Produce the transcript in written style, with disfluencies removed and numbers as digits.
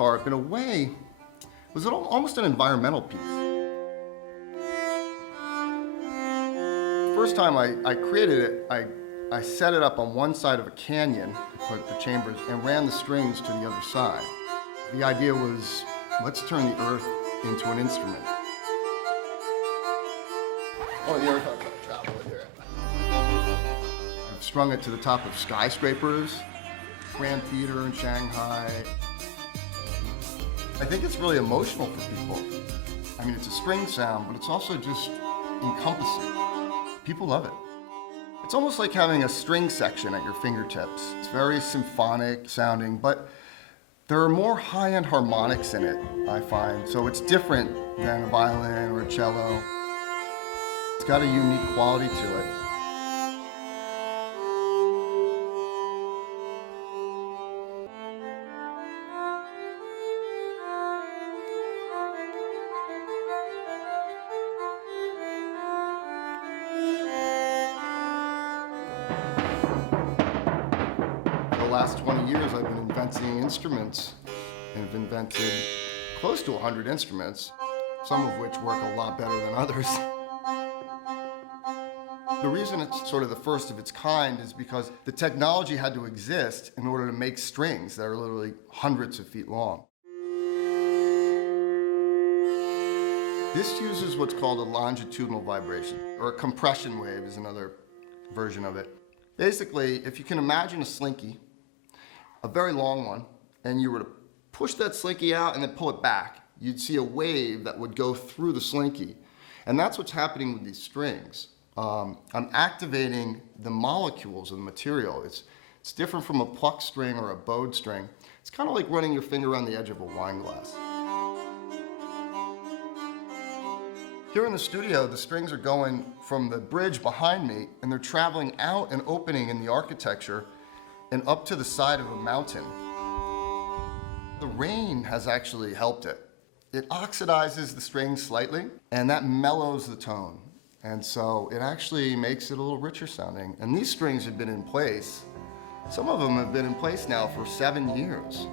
harp, in a way, was almost an environmental piece. The first time I created it, I set it up on one side of a canyon, put the chambers, and ran the strings to the other side. The idea was, let's turn the earth into an instrument. Oh, the earth, I've got to travel with here. I've strung it to the top of skyscrapers, Grand Theater in Shanghai. I think it's really emotional for people. I mean, it's a string sound, but it's also just encompassing. People love it. It's almost like having a string section at your fingertips. It's very symphonic sounding, but there are more high-end harmonics in it, I find. So it's different than a violin or a cello. It's got a unique quality to it. For the last 20 years, I've been inventing instruments, and have invented close to 100 instruments, some of which work a lot better than others. The reason it's sort of the first of its kind is because the technology had to exist in order to make strings that are literally hundreds of feet long. This uses what's called a longitudinal vibration, or a compression wave is another version of it. Basically, if you can imagine a slinky, a very long one, and you were to push that slinky out and then pull it back, you'd see a wave that would go through the slinky. And that's what's happening with these strings. I'm activating the molecules of the material. It's different from a pluck string or a bowed string. It's kind of like running your finger on the edge of a wine glass. Here in the studio, the strings are going from the bridge behind me, and they're traveling out and opening in the architecture and up to the side of a mountain. The rain has actually helped it. It oxidizes the strings slightly, and that mellows the tone. And so it actually makes it a little richer sounding. And these strings have been in place. Some of them have been in place now for 7 years.